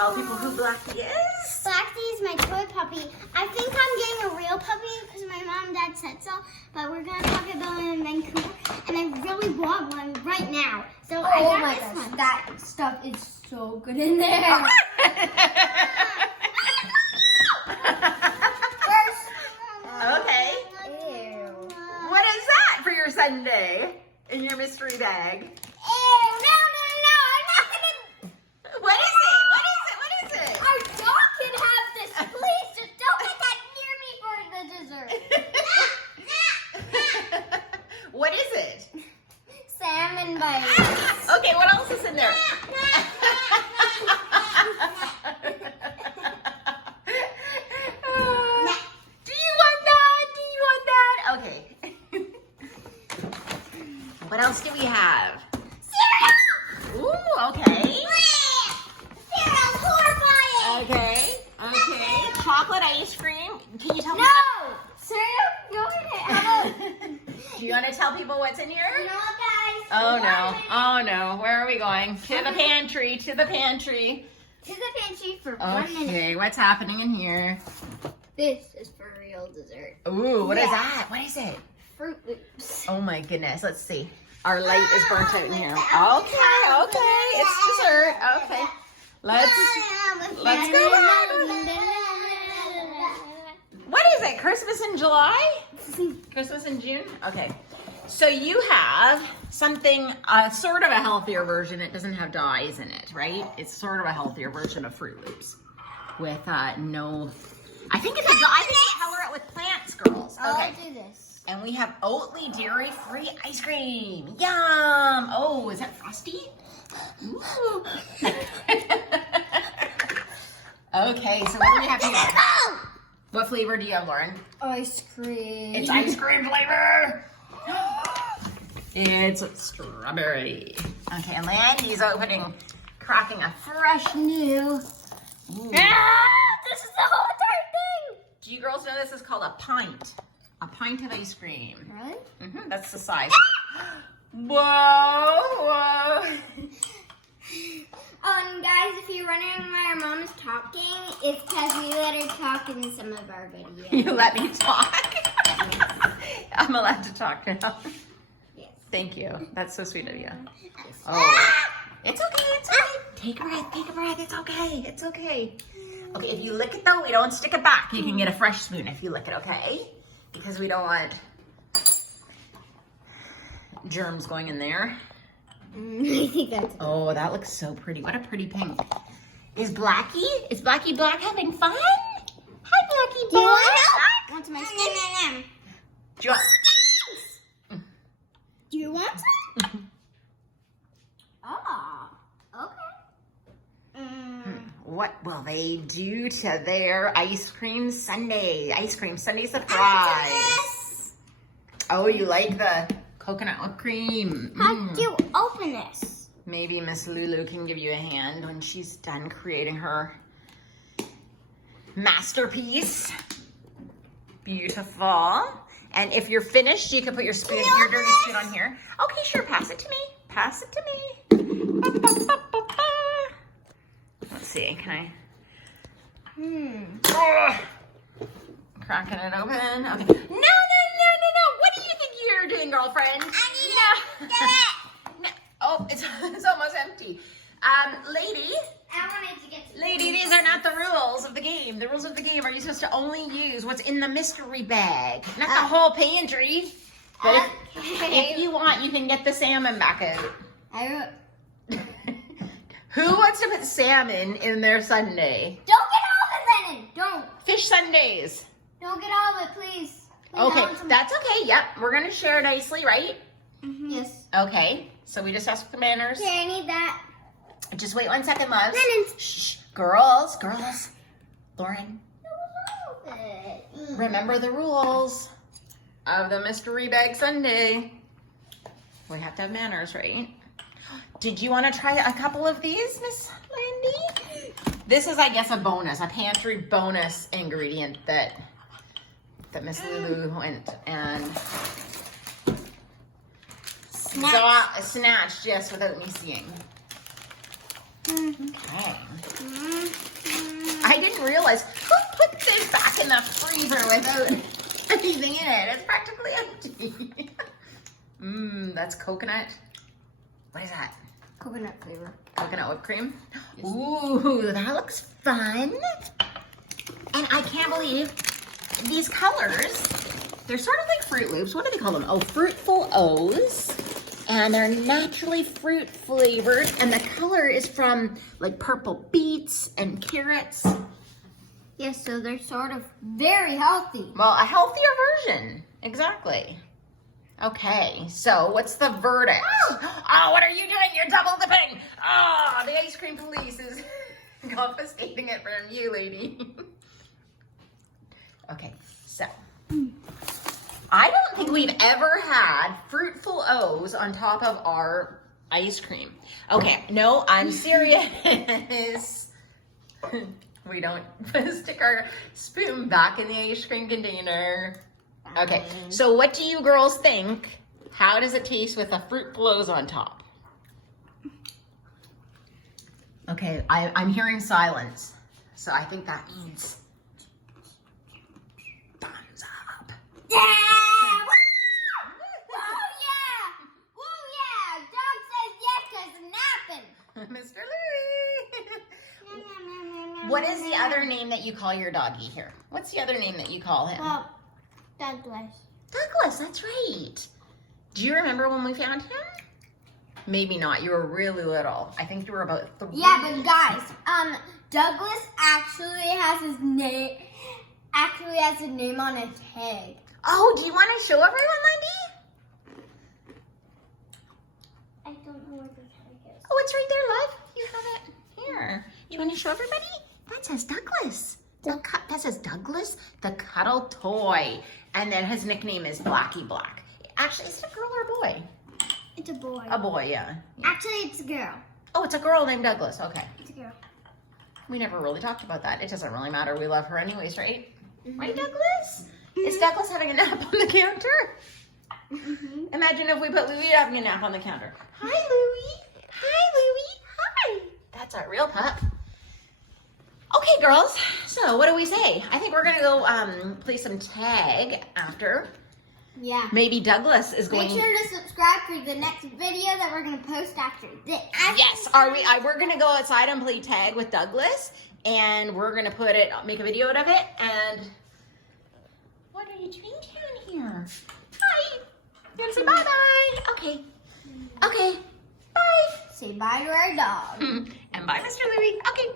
tell people who Blackie is? Blackie is my toy puppy. I think I'm getting a real puppy because my mom and dad said so. But we're gonna talk about it in Vancouver, and I really want one right now. So I got this one. That stuff is so good in there. Okay. Ew. What is that for your Sunday in your mystery bag? Oh, no, I'm not gonna. What is it? What is it? What is it? Our dog can have this. Please, just don't get that near me for the dessert. What is it? Salmon bites. Okay, what else is in there? Do you want that? Do you want that? Okay. What else do we have? Cereal! Ooh, okay. Cereal's horrifying! Okay. Chocolate ice cream. Can you tell me? No! Cereal? Go in it. How about... Do you want to tell people what's in here? You know what, guys? Oh no. Oh no. Where are we going? To the pantry. To the pantry. To the pantry for 1 minute. Okay, what's happening in here? This is for real dessert. Ooh, what is that? What is it? Fruit Loops. Oh my goodness. Let's see. Our light is burnt out in here. Okay. It's dessert. Okay. Let's go on. What is it? Christmas in July? Christmas in June? Okay. So you have something, sort of a healthier version. It doesn't have dyes in it, right? It's sort of a healthier version of Fruit Loops with no. I think it's color it with plants, girls. Okay. I'll do this. And we have Oatly dairy-free ice cream. Yum! Oh, is that frosty? Ooh. Okay, so what do we have here? What flavor do you have, Lauren? Ice cream. It's ice cream flavor. It's strawberry. Okay, and Landy's cracking a fresh new. Ooh. This is the whole entire thing. Do you girls know this is called a pint? A pint of ice cream. Really? That's the size. Whoa. Guys, if you're wondering why our mom is talking, it's because we let her talk in some of our videos. You let me talk? I'm allowed to talk now. Yes. Thank you. That's so sweet of you. Oh. It's okay. It's okay. Take a breath. Take a breath. It's okay. It's okay. Okay, if you lick it though, we don't stick it back. You can get a fresh spoon if you lick it, okay? Because we don't want germs going in there. I think that's. Oh, that looks so pretty. What a pretty pink. Is Blackie Black having fun? Hi, Blackie Do you Black. want help? Want my stick? Do you want? Do you want some? Okay. What will they do to their ice cream sundae? Ice cream sundae surprise. Oh, you like the coconut whipped cream? How do you open this? Maybe Miss Lulu can give you a hand when she's done creating her masterpiece. Beautiful. And if you're finished, you can put your spoon, your dirty spoon on here. Okay, sure. Pass it to me. Pass it to me. Let's see. Can I? Oh, cracking it open. Okay. No. What do you think you're doing, girlfriend? I need it. No. Oh, it's almost empty. Lady, I wanted to get to Lady, these are not the rules of the game. The rules of the game are you're supposed to only use what's in the mystery bag, not the whole pantry. But if you want, you can get the salmon back out. Who wants to put salmon in their sundae? Don't get all of it, Lennon. Don't. Fish sundaes. Don't get all of it, please. Okay, that's okay. Yep, we're going to share nicely, right? Yes. Okay, so we just ask for manners. Okay, I need that. Just wait 1 second, loves. Lennon. Shh, girls. Lauren, Mm. remember the rules of the mystery bag sundae. We have to have manners, right? Did you want to try a couple of these, Miss Landy? This is, I guess, a bonus, a pantry bonus ingredient that Miss Lulu went and snatched, yes, without me seeing. Okay. I didn't realize who put this back in the freezer without anything in it. It's practically empty. That's coconut. What is that? Coconut flavor. Coconut whipped cream. Ooh, that looks fun. And I can't believe these colors. They're sort of like Fruit Loops. What do they call them? Oh, Fruitful O's. And they're naturally fruit flavored. And the color is from like purple beets and carrots. Yes, so they're sort of very healthy. Well, a healthier version. Exactly. Okay, so what's the verdict? Oh, what are you doing? You're double dipping. Oh, the ice cream police is confiscating it from you, lady. Okay, so I don't think we've ever had Fruitful O's on top of our ice cream. Okay, no, I'm serious. We don't stick our spoon back in the ice cream container. Okay, so what do you girls think? How does it taste with a Fruitful O's on top? Okay, I'm hearing silence. So I think that means thumbs up. Yeah! Whoa, yeah! Whoa, yeah! Dog says yes because I'm napping. Mr. Louie. What is the other name that you call your doggy here? What's the other name that you call him? Well, Douglas. Douglas, that's right. Do you remember when we found him? Maybe not. You were really little. I think you were about 3. Yeah, but guys, Douglas actually has his name on a tag. Oh, do you want to show everyone, Lindy? I don't know where the tag is. Oh, it's right there, love. You have it here. You want to show everybody? That says Douglas. That says Douglas, the cuddle toy. And then his nickname is Blackie Black. Actually, is it a girl or a boy? It's a boy. A boy, yeah. Actually, it's a girl. Oh, it's a girl named Douglas. Okay. It's a girl. We never really talked about that. It doesn't really matter. We love her anyways, right? Right, Douglas? Is Douglas having a nap on the counter? Imagine if we put Louie having a nap on the counter. Hi, Louie. Hi, Louie. Hi. That's our real pup. Okay, girls. So what do we say? I think we're going to go play some tag after. Yeah. Maybe Douglas is going. Make sure to subscribe for the next video that we're going to post after this. Yes. We're going to go outside and play tag with Douglas, and we're going to make a video out of it. And what are you doing down here? Hi. You want to say bye-bye? Okay. Okay. Bye. Say bye to our dog. And bye, Mr. Louie. Okay.